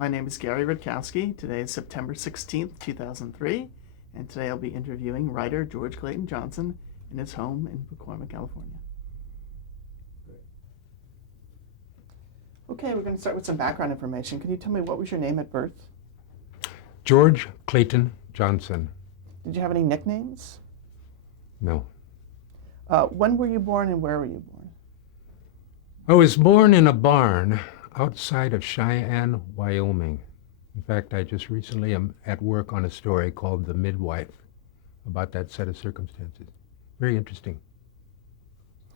My name is Gary Rutkowski. Today is September 16th, 2003, and today I'll be interviewing writer George Clayton Johnson in his home in Pacoima, California. Okay, we're going to start with some background information. Can you tell me what was your name at birth? George Clayton Johnson. Did you have any nicknames? No. When were you born and where were you born? I was born in a barn outside of Cheyenne, Wyoming. In fact, I just recently am at work on a story called The Midwife about that set of circumstances. Very interesting.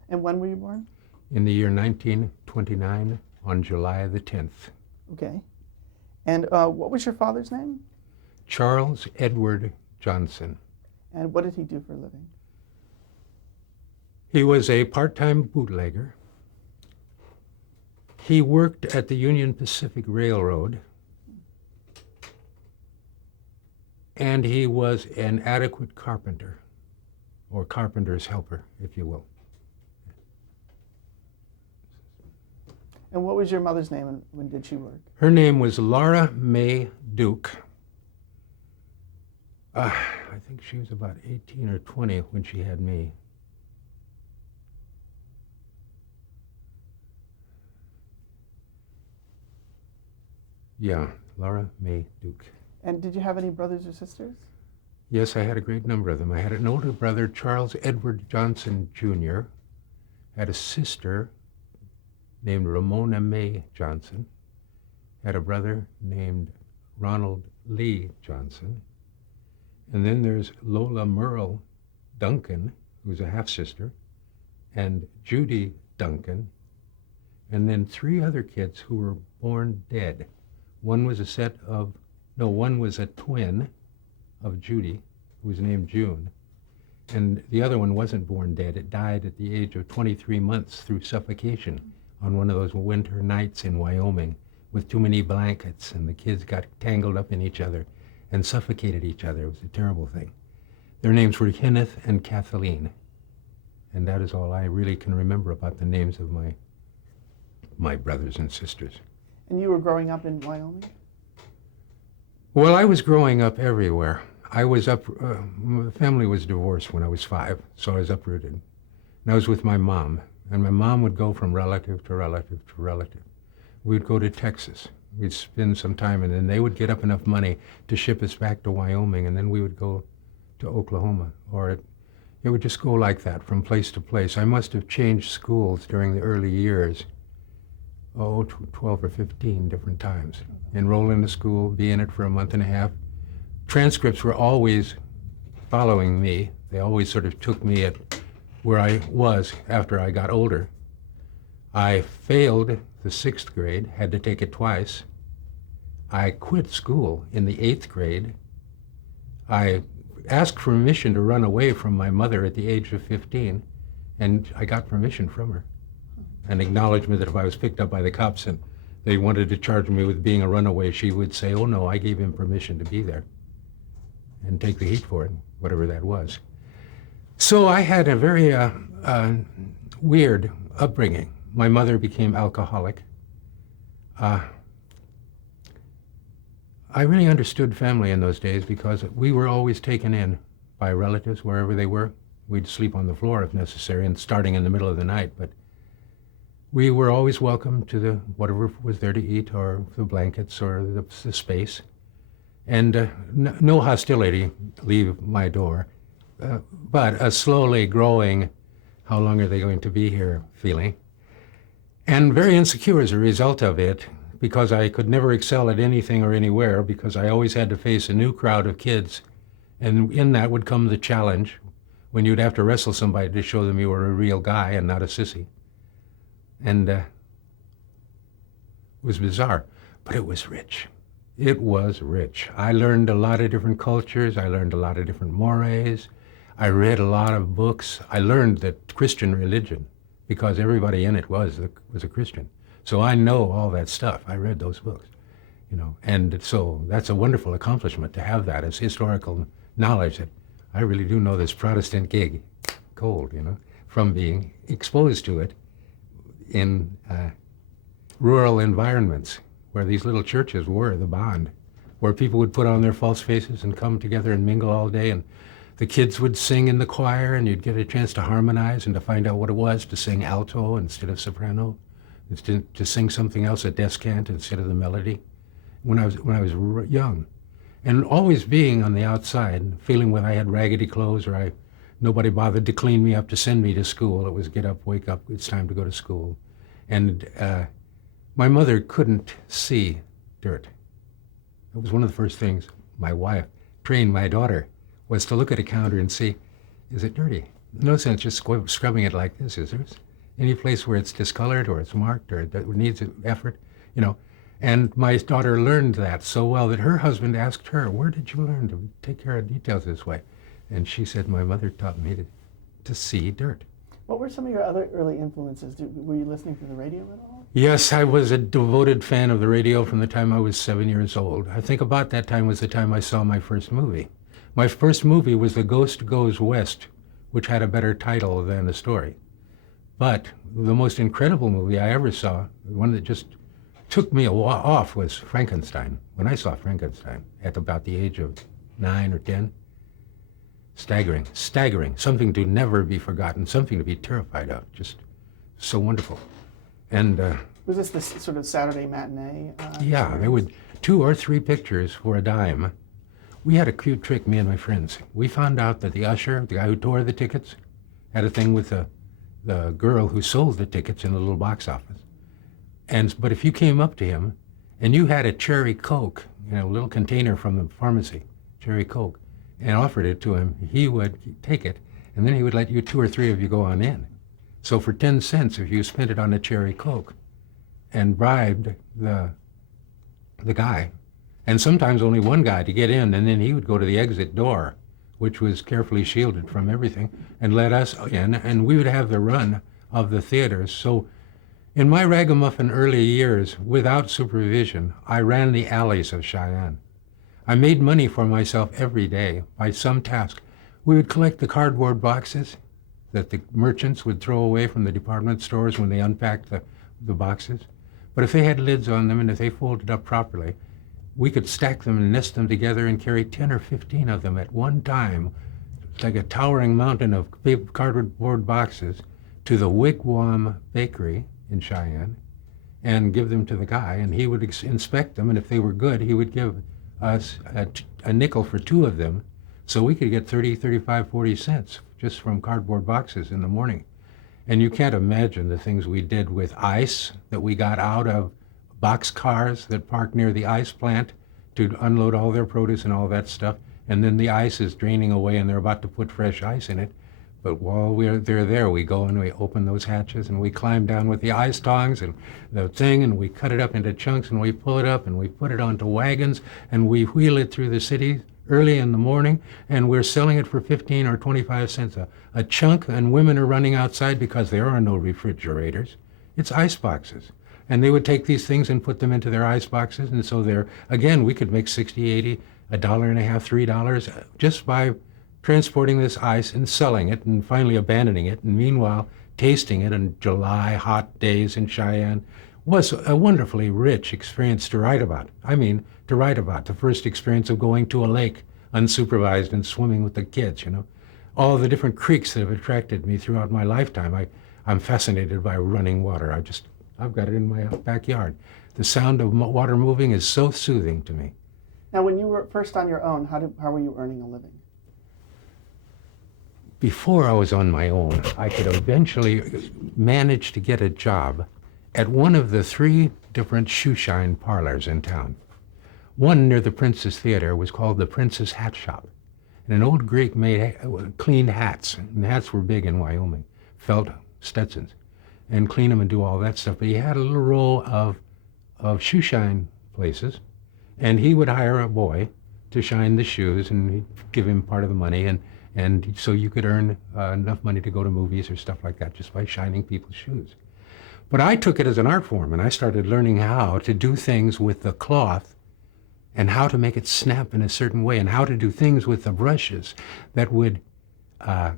And when were you born? In the year 1929 on July the 10th. Okay. And what was your father's name? Charles Edward Johnson. And what did he do for a living? He was a part-time bootlegger. He worked at the Union Pacific Railroad, and he was an adequate carpenter, or carpenter's helper, if you will. And what was your mother's name and when did she work? Her name was Laura May Duke. I think she was about 18 or 20 when she had me. Yeah, Laura May Duke. And did you have any brothers or sisters? Yes, I had a great number of them. I had an older brother, Charles Edward Johnson, Jr., had a sister named Ramona May Johnson, had a brother named Ronald Lee Johnson, and then there's Lola Merle Duncan, who's a half-sister, and Judy Duncan, and then three other kids who were born dead. One was a twin of Judy, who was named June, and the other one wasn't born dead. It died at the age of 23 months through suffocation on one of those winter nights in Wyoming with too many blankets, and the kids got tangled up in each other and suffocated each other. It was a terrible thing. Their names were Kenneth and Kathleen, and that is all I really can remember about the names of my brothers and sisters. And you were growing up in Wyoming? Well, I was growing up everywhere. I was the family was divorced when I was 5, so I was uprooted. And I was with my mom, and my mom would go from relative to relative to relative. We'd go to Texas. We'd spend some time, and then they would get up enough money to ship us back to Wyoming, and then we would go to Oklahoma, or it would just go like that from place to place. I must have changed schools during the early years, 12 or 15 different times. Enroll into school, be in it for a month and a half. Transcripts were always following me. They always sort of took me at where I was after I got older. I failed the 6th grade, had to take it twice. I quit school in the 8th grade. I asked permission to run away from my mother at the age of 15, and I got permission from her. An acknowledgement that if I was picked up by the cops and they wanted to charge me with being a runaway, she would say, oh no, I gave him permission to be there and take the heat for it, whatever that was. So I had a very weird upbringing. My mother became alcoholic. I really understood family in those days because we were always taken in by relatives wherever they were. We'd sleep on the floor if necessary, and starting in the middle of the night, but we were always welcome to whatever was there to eat, or the blankets, or the space. And no hostility leave my door, but a slowly growing, how long are they going to be here feeling. And very insecure as a result of it, because I could never excel at anything or anywhere, because I always had to face a new crowd of kids. And in that would come the challenge, when you'd have to wrestle somebody to show them you were a real guy and not a sissy. And it was bizarre, but it was rich. It was rich. I learned a lot of different cultures. I learned a lot of different mores. I read a lot of books. I learned that Christian religion, because everybody in it was a Christian. So I know all that stuff. I read those books, and so that's a wonderful accomplishment to have that as historical knowledge, that I really do know this Protestant gig cold, from being exposed to it in rural environments where these little churches were the bond, where people would put on their false faces and come together and mingle all day, and the kids would sing in the choir, and you'd get a chance to harmonize and to find out what it was to sing alto instead of soprano, to sing something else, a descant instead of the melody. When I was young, and always being on the outside, feeling when I had raggedy clothes or nobody bothered to clean me up to send me to school. It was get up, wake up, it's time to go to school. And my mother couldn't see dirt. It was one of the first things my wife trained my daughter, was to look at a counter and see, is it dirty? No sense just scrubbing it like this, is there? Any place where it's discolored or it's marked or that needs effort, you know. And my daughter learned that so well that her husband asked her, where did you learn to take care of details this way? And she said, my mother taught me to see dirt. What were some of your other early influences? Were you listening to the radio at all? Yes, I was a devoted fan of the radio from the time I was 7 years old. I think about that time was the time I saw my first movie. My first movie was The Ghost Goes West, which had a better title than the story. But the most incredible movie I ever saw, the one that just took me off, was Frankenstein. When I saw Frankenstein at about the age of 9 or 10, staggering, something to never be forgotten, something to be terrified of, just so wonderful. And was this the sort of Saturday matinee? Yeah, there were 2 or 3 pictures for a dime. We had a cute trick, me and my friends. We found out that the usher, the guy who tore the tickets, had a thing with the girl who sold the tickets in the little box office. But if you came up to him and you had a cherry Coke, a little container from the pharmacy, cherry Coke, and offered it to him, he would take it, and then he would let you 2 or 3 of you go on in. So for 10 cents, if you spent it on a cherry Coke and bribed the guy, and sometimes only one guy to get in, and then he would go to the exit door, which was carefully shielded from everything, and let us in, and we would have the run of the theaters. So in my ragamuffin early years, without supervision, I ran the alleys of Cheyenne. I made money for myself every day by some task. We would collect the cardboard boxes that the merchants would throw away from the department stores when they unpacked the boxes. But if they had lids on them and if they folded up properly, we could stack them and nest them together and carry 10 or 15 of them at one time, like a towering mountain of cardboard boxes, to the Wigwam Bakery in Cheyenne and give them to the guy, and he would inspect them, and if they were good, he would give us a nickel for 2 of them, so we could get 30, 35, 40 cents just from cardboard boxes in the morning. And you can't imagine the things we did with ice that we got out of box cars that parked near the ice plant to unload all their produce and all that stuff, and then the ice is draining away and they're about to put fresh ice in it. But while they're there, we go and we open those hatches and we climb down with the ice tongs and the thing, and we cut it up into chunks and we pull it up and we put it onto wagons and we wheel it through the city early in the morning, and we're selling it for 15 or 25 cents a chunk, and women are running outside because there are no refrigerators. It's ice boxes. And they would take these things and put them into their ice boxes, and so again, we could make 60, 80, $1.50, $3 just by transporting this ice and selling it and finally abandoning it, and meanwhile tasting it in July hot days in Cheyenne was a wonderfully rich experience to write about. I mean, to write about the first experience of going to a lake unsupervised and swimming with the kids, all the different creeks that have attracted me throughout my lifetime. I'm fascinated by running water. I've got it in my backyard. The sound of water moving is so soothing to me. Now, when you were first on your own, how were you earning a living? Before I was on my own, I could eventually manage to get a job at one of the 3 different shoeshine parlors in town. One near the Princess Theater was called the Princess Hat Shop. And an old Greek cleaned hats, and the hats were big in Wyoming, felt Stetsons, and clean them and do all that stuff. But he had a little row of shoeshine places, and he would hire a boy to shine the shoes, and he'd give him part of the money, and so you could earn enough money to go to movies or stuff like that just by shining people's shoes. But I took it as an art form, and I started learning how to do things with the cloth and how to make it snap in a certain way, and how to do things with the brushes that would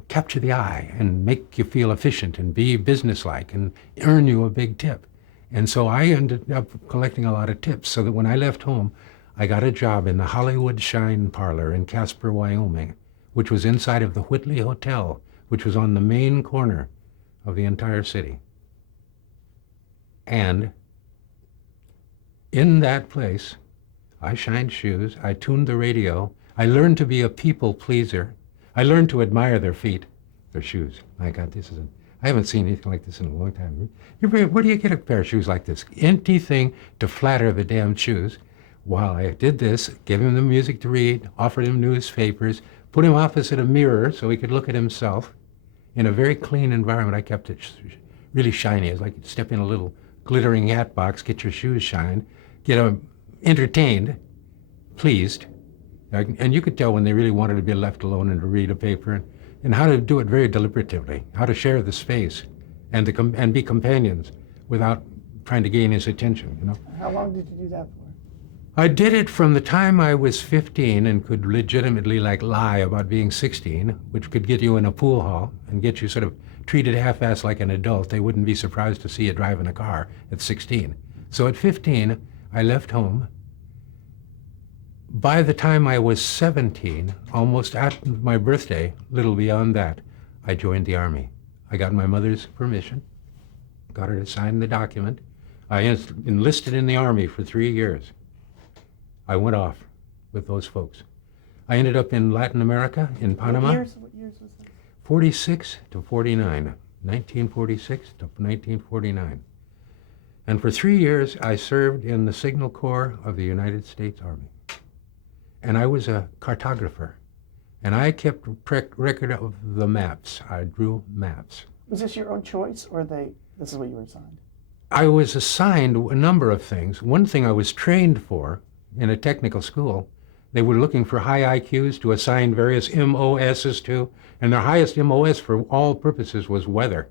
capture the eye and make you feel efficient and be businesslike and earn you a big tip. And so I ended up collecting a lot of tips so that when I left home, I got a job in the Hollywood Shine Parlor in Casper, Wyoming, which was inside of the Whitley Hotel, which was on the main corner of the entire city. And in that place, I shined shoes, I tuned the radio, I learned to be a people pleaser. I learned to admire their feet, their shoes. My God, I haven't seen anything like this in a long time. Where do you get a pair of shoes like this? Empty thing to flatter the damn shoes. While I did this, gave him the music to read, offered him newspapers, put him opposite a mirror so he could look at himself. In a very clean environment, I kept it really shiny. It was like you'd step in a little glittering hat box, get your shoes shined, get entertained, pleased. And you could tell when they really wanted to be left alone and to read a paper, and how to do it very deliberatively, how to share the space and be companions without trying to gain his attention, you know. How long did you do that for? I did it from the time I was 15 and could legitimately lie about being 16, which could get you in a pool hall and get you sort of treated half-assed like an adult. They wouldn't be surprised to see you driving a car at 16. So at 15, I left home. By the time I was 17, almost at my birthday, little beyond that, I joined the Army. I got my mother's permission, got her to sign the document. I enlisted in the Army for 3 years. I went off with those folks. I ended up in Latin America, in Panama. What years was that? 46 to 49, 1946 to 1949. And for 3 years, I served in the Signal Corps of the United States Army. And I was a cartographer. And I kept record of the maps. I drew maps. Was this your own choice, or this is what you were assigned? I was assigned a number of things. One thing I was trained for in a technical school, they were looking for high IQs to assign various MOSs to, and their highest MOS for all purposes was weather.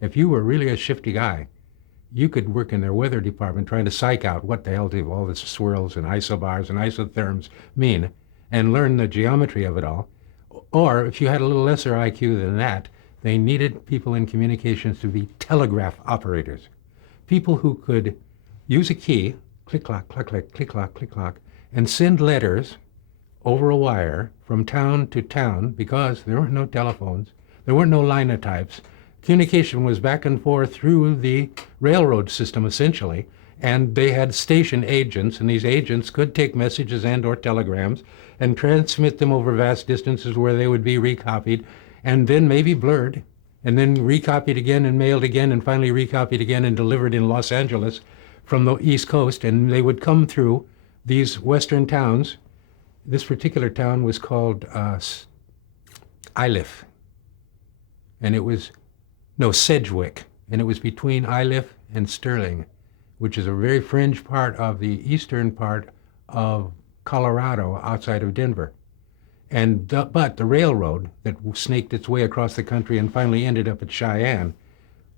If you were really a shifty guy, you could work in their weather department trying to psych out what the hell do all this swirls and isobars and isotherms mean and learn the geometry of it all. Or if you had a little lesser IQ than that, they needed people in communications to be telegraph operators. People who could use a key, click-clock, click-click, click-clock, click-clock, and send letters over a wire from town to town because there weren't no telephones, there weren't no linotypes. Communication was back and forth through the railroad system, essentially, and they had station agents, and these agents could take messages and or telegrams and transmit them over vast distances where they would be recopied and then maybe blurred, and then recopied again and mailed again and finally recopied again and delivered in Los Angeles from the East Coast, and they would come through these western towns. This particular town was called Iliff, and it was, no, Sedgwick, and it was between Iliff and Sterling, which is a very fringe part of the eastern part of Colorado outside of Denver. But the railroad that snaked its way across the country and finally ended up at Cheyenne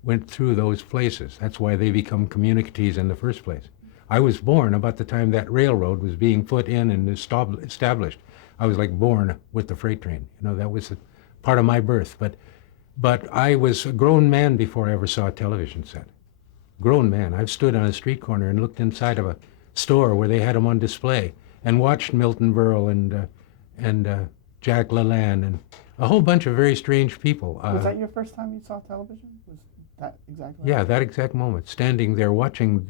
went through those places. That's why they become communities in the first place. I was born about the time that railroad was being put in and established. I was born with the freight train. You know, that was a part of my birth. But I was a grown man before I ever saw a television set. Grown man. I've stood on a street corner and looked inside of a store where they had them on display and watched Milton Berle and Jack LaLanne and a whole bunch of very strange people. Was that your first time you saw television? Was that exactly? Yeah, that exact moment, standing there watching.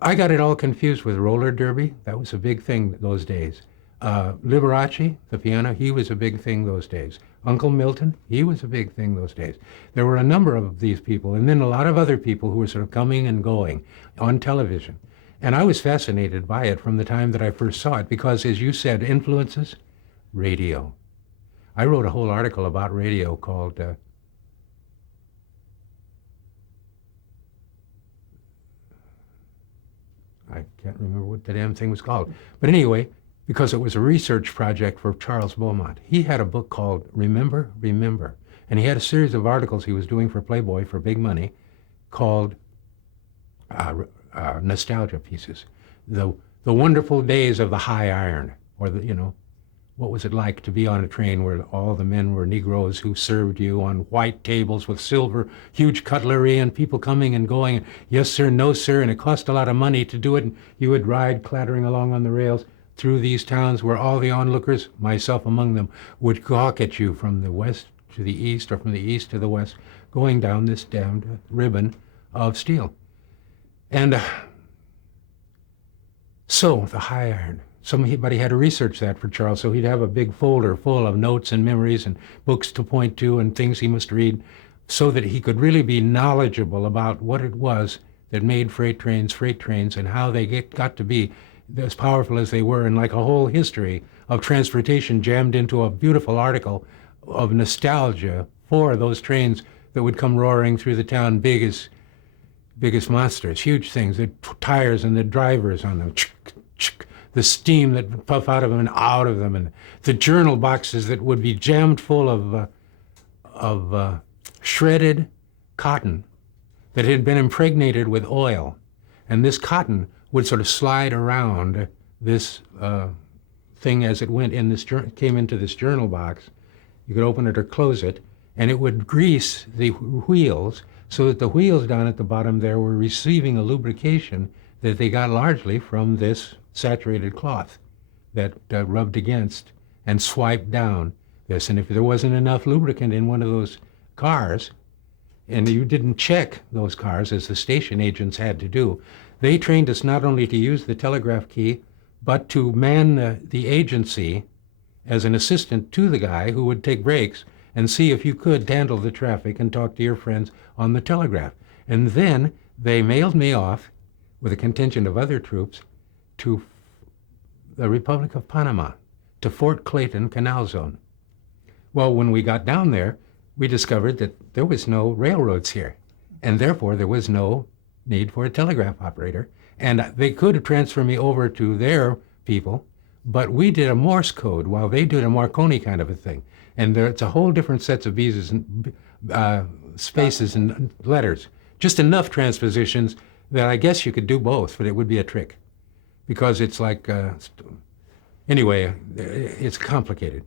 I got it all confused with roller derby. That was a big thing those days. Liberace, the piano, he was a big thing those days. Uncle Milton, he was a big thing those days. There were a number of these people, and then a lot of other people who were sort of coming and going on television. And I was fascinated by it from the time that I first saw it because, as you said, influences, radio. I wrote a whole article about radio called I can't remember what the damn thing was called. But anyway, because it was a research project for Charles Beaumont. He had a book called Remember, Remember. And he had a series of articles he was doing for Playboy for big money called nostalgia pieces. The wonderful days of the high iron, or what was it like to be on a train where all the men were Negroes who served you on white tables with silver, huge cutlery, and people coming and going, and yes sir, no sir, and it cost a lot of money to do it, and you would ride clattering along on the rails through these towns where all the onlookers, myself among them, would gawk at you from the west to the east or from the east to the west, going down this damned ribbon of steel. And so the high iron, somebody had to research that for Charles, so he'd have a big folder full of notes and memories and books to point to and things he must read so that he could really be knowledgeable about what it was that made freight trains, and how they got to be as powerful as they were, and like a whole history of transportation jammed into a beautiful article of nostalgia for those trains that would come roaring through the town, biggest monsters, huge things, the tires and the drivers on them, the steam that would puff out of them and out of them, and the journal boxes that would be jammed full of shredded cotton that had been impregnated with oil. And this cotton would sort of slide around this thing as it went in this came into this journal box. You could open it or close it, and it would grease the wheels so that the wheels down at the bottom there were receiving a lubrication that they got largely from this saturated cloth that rubbed against and swiped down this. And if there wasn't enough lubricant in one of those cars, and you didn't check those cars, as the station agents had to do, they trained us not only to use the telegraph key, but to man the agency as an assistant to the guy who would take breaks and see if you could handle the traffic and talk to your friends on the telegraph. And then they mailed me off with a contingent of other troops to the Republic of Panama, to Fort Clayton Canal Zone. Well, when we got down there, we discovered that there was no railroads here, and therefore there was no need for a telegraph operator. And they could transfer me over to their people, but we did a Morse code while they did a Marconi kind of a thing. And it's a whole different sets of visas and spaces and letters. Just enough transpositions that I guess you could do both, but it would be a trick. Because it's like, anyway, it's complicated.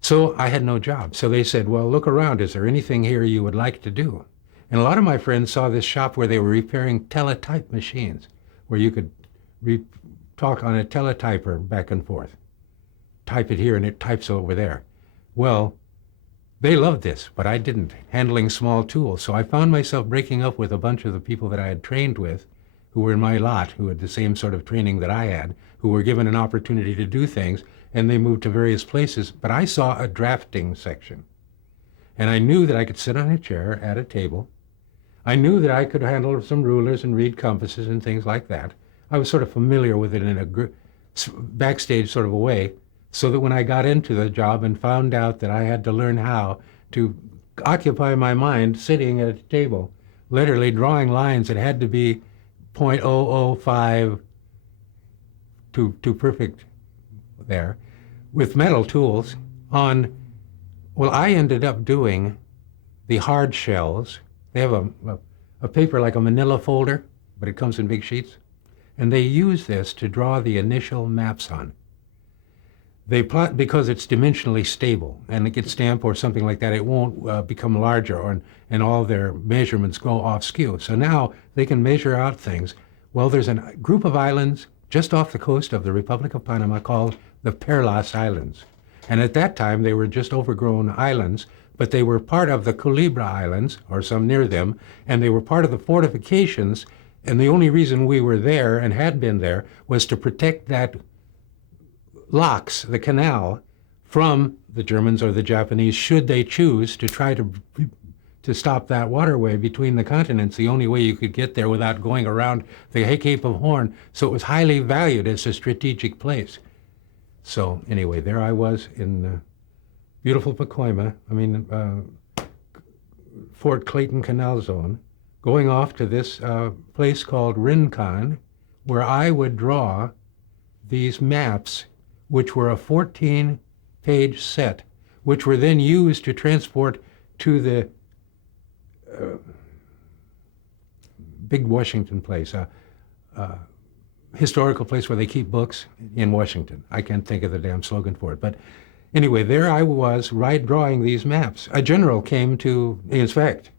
So I had no job. So they said, well, look around. Is there anything here you would like to do? And a lot of my friends saw this shop where they were repairing teletype machines, where you could talk on a teletyper back and forth. Type it here and it types over there. Well, they loved this, but I didn't, handling small tools. So I found myself breaking up with a bunch of the people that I had trained with, who were in my lot, who had the same sort of training that I had, who were given an opportunity to do things, and they moved to various places. But I saw a drafting section, and I knew that I could sit on a chair at a table. I knew that I could handle some rulers and read compasses and things like that. I was sort of familiar with it in a backstage sort of a way, so that when I got into the job and found out that I had to learn how to occupy my mind sitting at a table, literally drawing lines that had to be 0.005 to perfect there, with metal tools on, well, I ended up doing the hard shells. They have a paper like a manila folder, but it comes in big sheets. And they use this to draw the initial maps on. They plot, because it's dimensionally stable, and it gets stamped or something like that, it won't become larger, and all their measurements go off skew. So now they can measure out things. Well, there's a group of islands just off the coast of the Republic of Panama called the Perlas Islands. And at that time, they were just overgrown islands, but they were part of the Culebra Islands, or some near them, and they were part of the fortifications, and the only reason we were there and had been there was to protect that locks, the canal, from the Germans or the Japanese, should they choose to try to stop that waterway between the continents, the only way you could get there without going around the Cape of Horn. So it was highly valued as a strategic place. So anyway, there I was in beautiful Pacoima, Fort Clayton Canal Zone, going off to this place called Rincon, where I would draw these maps, which were a 14-page set, which were then used to transport to the big Washington place, historical place where they keep books in Washington. I can't think of the damn slogan for it, but Anyway, there I was, right drawing these maps. A general came to inspect.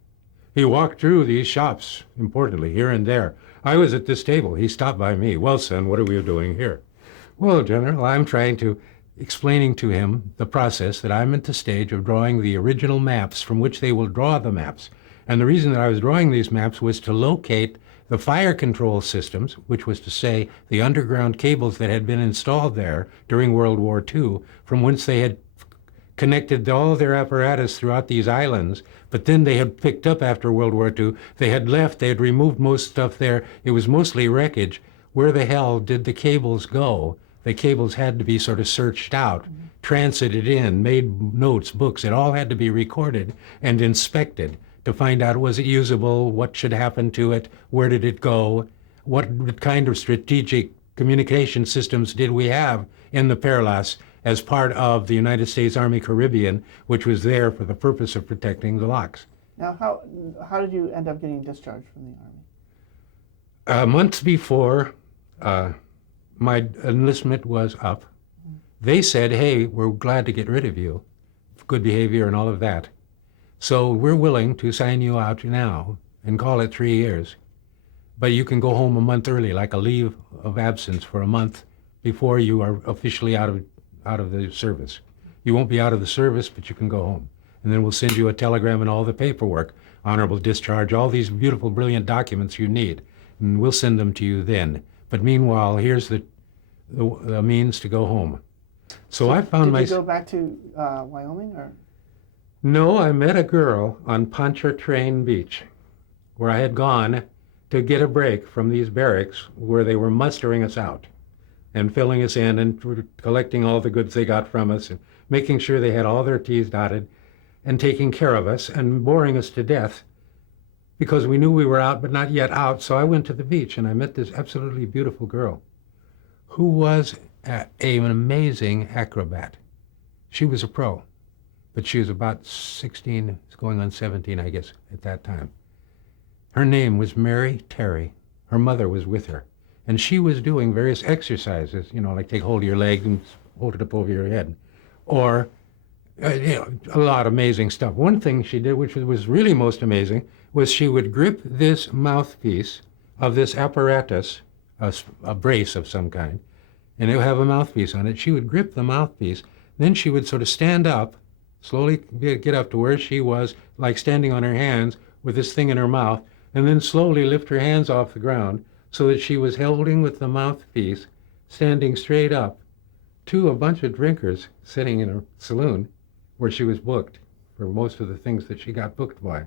He walked through these shops, importantly, here and there. I was at this table. He stopped by me. Well, son, what are we doing here? Well, General, I'm explaining to him the process that I'm at the stage of drawing the original maps from which they will draw the maps. And the reason that I was drawing these maps was to locate the fire control systems, which was to say the underground cables that had been installed there during World War II, from whence they had connected all their apparatus throughout these islands, but then they had picked up after World War II. They had left, they had removed most stuff there. It was mostly wreckage. Where the hell did the cables go? The cables had to be sort of searched out, transited in, made notes, books. It all had to be recorded and inspected to find out, was it usable, what should happen to it, where did it go, what kind of strategic communication systems did we have in the Perlas as part of the United States Army Caribbean, which was there for the purpose of protecting the locks. Now, how did you end up getting discharged from the Army? Months before my enlistment was up, they said, hey, we're glad to get rid of you, good behavior and all of that. So we're willing to sign you out now and call it 3 years. But you can go home a month early, like a leave of absence for a month before you are officially out of the service. You won't be out of the service, but you can go home. And then we'll send you a telegram and all the paperwork, honorable discharge, all these beautiful, brilliant documents you need. And we'll send them to you then. But meanwhile, here's the means to go home. So I found Did you go back to Wyoming, or? No, I met a girl on Pontchartrain Beach, where I had gone to get a break from these barracks where they were mustering us out and filling us in and collecting all the goods they got from us and making sure they had all their T's dotted and taking care of us and boring us to death because we knew we were out but not yet out. So I went to the beach and I met this absolutely beautiful girl who was an amazing acrobat. She was a pro, but she was about 16, going on 17, I guess, at that time. Her name was Mary Terry. Her mother was with her. And she was doing various exercises, like take hold of your leg and hold it up over your head. Or, a lot of amazing stuff. One thing she did, which was really most amazing, was she would grip this mouthpiece of this apparatus, a brace of some kind, and it would have a mouthpiece on it. She would grip the mouthpiece, then she would sort of stand up, slowly get up to where she was, like standing on her hands with this thing in her mouth, and then slowly lift her hands off the ground so that she was holding with the mouthpiece, standing straight up, to a bunch of drinkers sitting in a saloon where she was booked for most of the things that she got booked by.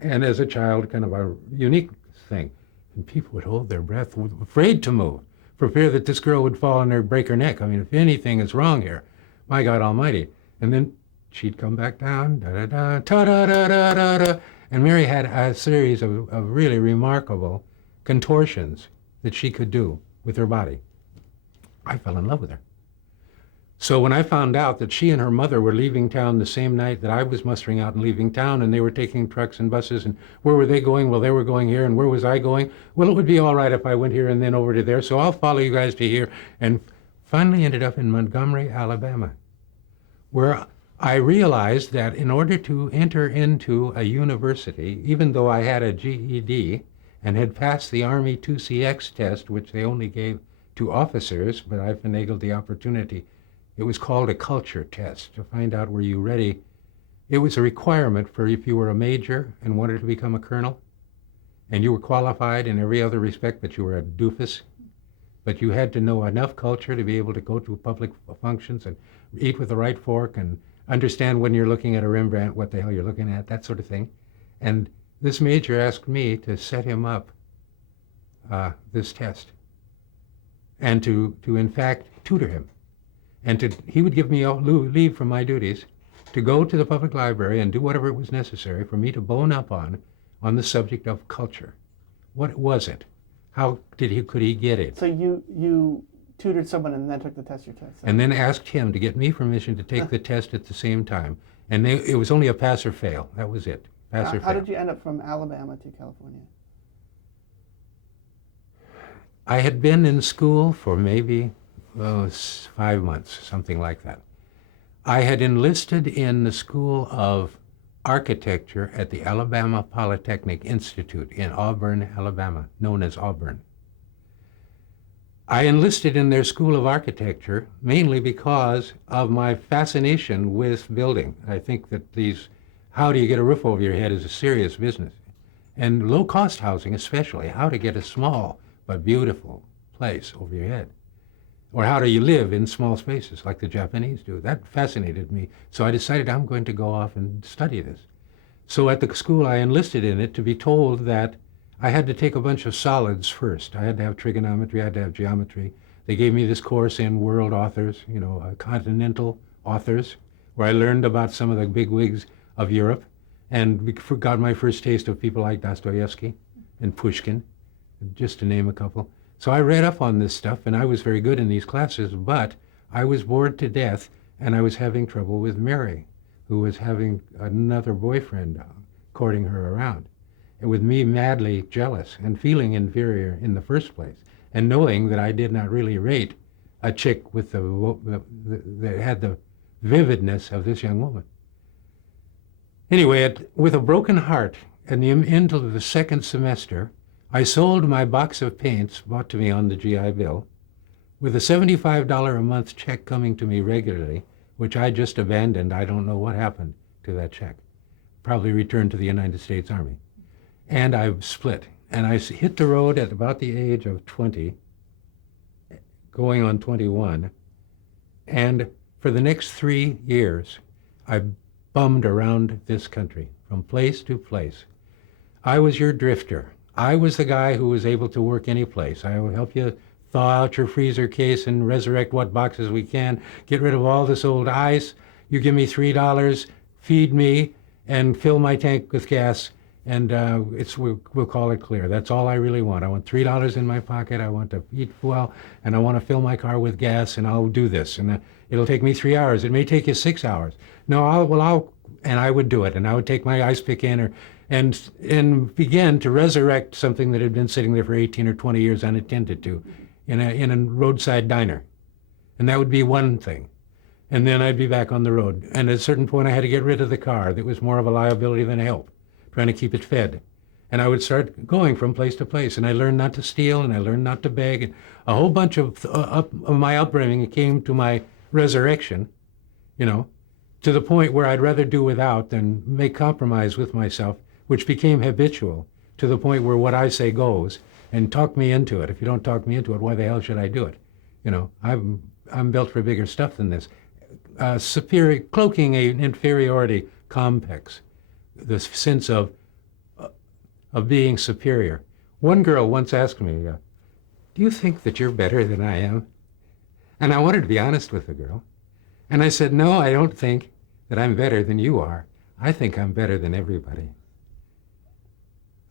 And as a child, kind of a unique thing. And people would hold their breath, afraid to move, for fear that this girl would fall and break her neck. I mean, if anything is wrong here, my God Almighty. And then she'd come back down, da-da-da, ta-da-da-da-da-da. And Mary had a series of really remarkable contortions that she could do with her body. I fell in love with her. So when I found out that she and her mother were leaving town the same night that I was mustering out and leaving town, and they were taking trucks and buses, and where were they going? Well, they were going here, and where was I going? Well, it would be all right if I went here and then over to there, so I'll follow you guys to here, and finally ended up in Montgomery, Alabama, where I realized that in order to enter into a university, even though I had a GED and had passed the Army 2CX test, which they only gave to officers, but I finagled the opportunity. It was called a culture test to find out were you ready. It was a requirement for if you were a major and wanted to become a colonel, and you were qualified in every other respect, but you were a doofus, but you had to know enough culture to be able to go to public functions and eat with the right fork and understand when you're looking at a Rembrandt what the hell you're looking at, that sort of thing. And this major asked me to set him up this test and to in fact tutor him. And he would give me leave from my duties to go to the public library and do whatever was necessary for me to bone up on the subject of culture. What was it? How could he get it? So you tutored someone and then took the test yourself? And then asked him to get me permission to take the test at the same time. And it was only a pass or fail. That was it. Pass or fail. How did you end up from Alabama to California? I had been in school for maybe 5 months, something like that. I had enlisted in the School of Architecture at the Alabama Polytechnic Institute in Auburn, Alabama, known as Auburn. I enlisted in their School of Architecture mainly because of my fascination with building. I think that how do you get a roof over your head is a serious business. And low-cost housing especially, how to get a small but beautiful place over your head. Or how do you live in small spaces like the Japanese do? That fascinated me. So I decided I'm going to go off and study this. So at the school I enlisted in it to be told that I had to take a bunch of solids first. I had to have trigonometry, I had to have geometry. They gave me this course in world authors, continental authors, where I learned about some of the bigwigs of Europe and got my first taste of people like Dostoevsky and Pushkin, just to name a couple. So I read up on this stuff, and I was very good in these classes, but I was bored to death, and I was having trouble with Mary, who was having another boyfriend courting her around, and with me madly jealous and feeling inferior in the first place, and knowing that I did not really rate a chick with that had the vividness of this young woman. Anyway, with a broken heart, at the end of the second semester, I sold my box of paints bought to me on the GI Bill, with a $75 a month check coming to me regularly, which I just abandoned. I don't know what happened to that check. Probably returned to the United States Army. And I split. And I hit the road at about the age of 20, going on 21. And for the next 3 years, I bummed around this country from place to place. I was your drifter. I was the guy who was able to work any place. I will help you thaw out your freezer case and resurrect what boxes we can, get rid of all this old ice. You give me $3, feed me, and fill my tank with gas, and we'll call it clear. That's all I really want. I want $3 in my pocket. I want to eat well, and I want to fill my car with gas, and I'll do this. And it'll take me 3 hours. It may take you 6 hours. No, and I would do it, and I would take my ice pick in and begin to resurrect something that had been sitting there for 18 or 20 years unattended to in a roadside diner. And that would be one thing. And then I'd be back on the road. And at a certain point, I had to get rid of the car that was more of a liability than a help, trying to keep it fed. And I would start going from place to place. And I learned not to steal, and I learned not to beg. And a whole bunch of my upbringing came to my resurrection, to the point where I'd rather do without than make compromise with myself, which became habitual to the point where what I say goes, and talk me into it. If you don't talk me into it, why the hell should I do it? I'm built for bigger stuff than this. Cloaking an inferiority complex, the sense of being superior. One girl once asked me, do you think that you're better than I am? And I wanted to be honest with the girl. And I said, no, I don't think that I'm better than you are. I think I'm better than everybody.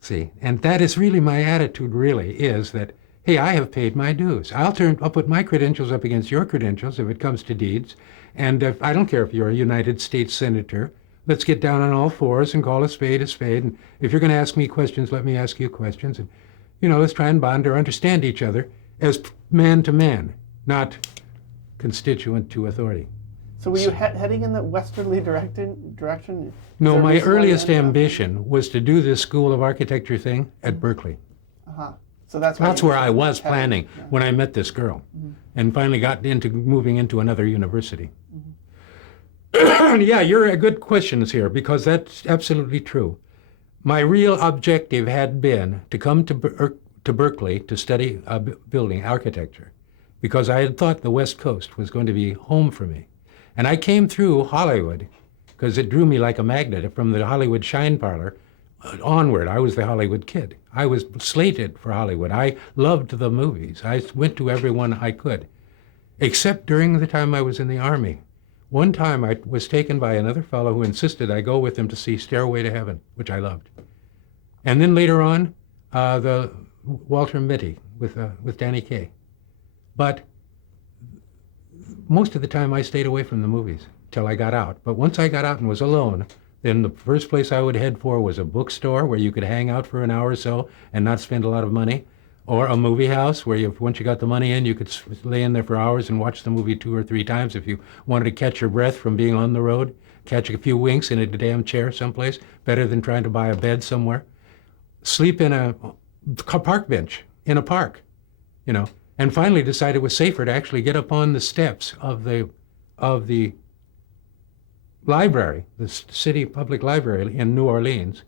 See, and that is really my attitude, really, is that, hey, I have paid my dues. I'll put my credentials up against your credentials if it comes to deeds. And I don't care if you're a United States Senator. Let's get down on all fours and call a spade a spade. And if you're going to ask me questions, let me ask you questions. And, let's try and bond or understand each other as man to man, not constituent to authority. So were you heading in the westerly direction? No, my earliest ambition was to do this School of Architecture thing at Berkeley. Uh-huh. So that's where I was planning when I met this girl, and finally got into moving into another university. Yeah, you're a good questions here, because that's absolutely true. My real objective had been to come to Berkeley to study building architecture, because I had thought the West Coast was going to be home for me. And I came through Hollywood because it drew me like a magnet from the Hollywood Shine Parlor onward. I was the Hollywood kid. I was slated for Hollywood. I loved the movies. I went to every one I could, except during the time I was in the Army. One time I was taken by another fellow who insisted I go with him to see Stairway to Heaven, which I loved. And then later on, the Walter Mitty with Danny Kaye. But most of the time I stayed away from the movies till I got out. But once I got out and was alone, then the first place I would head for was a bookstore where you could hang out for an hour or so and not spend a lot of money, Or a movie house where once you got the money in, you could lay in there for hours and watch the movie 2 or 3 times if you wanted to catch your breath from being on the road, catch a few winks in a damn chair someplace, better than trying to buy a bed somewhere. Sleep in a park bench in a park, and finally decided it was safer to actually get up on the steps of the library, the city public library in New Orleans,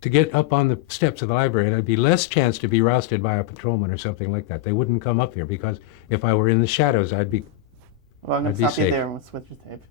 to get up on the steps of the library, and there'd be less chance to be rousted by a patrolman or something like that. They wouldn't come up here because if I were in the shadows, I'd be Well, I'm going to be stop you safe. there and we'll switch the tape.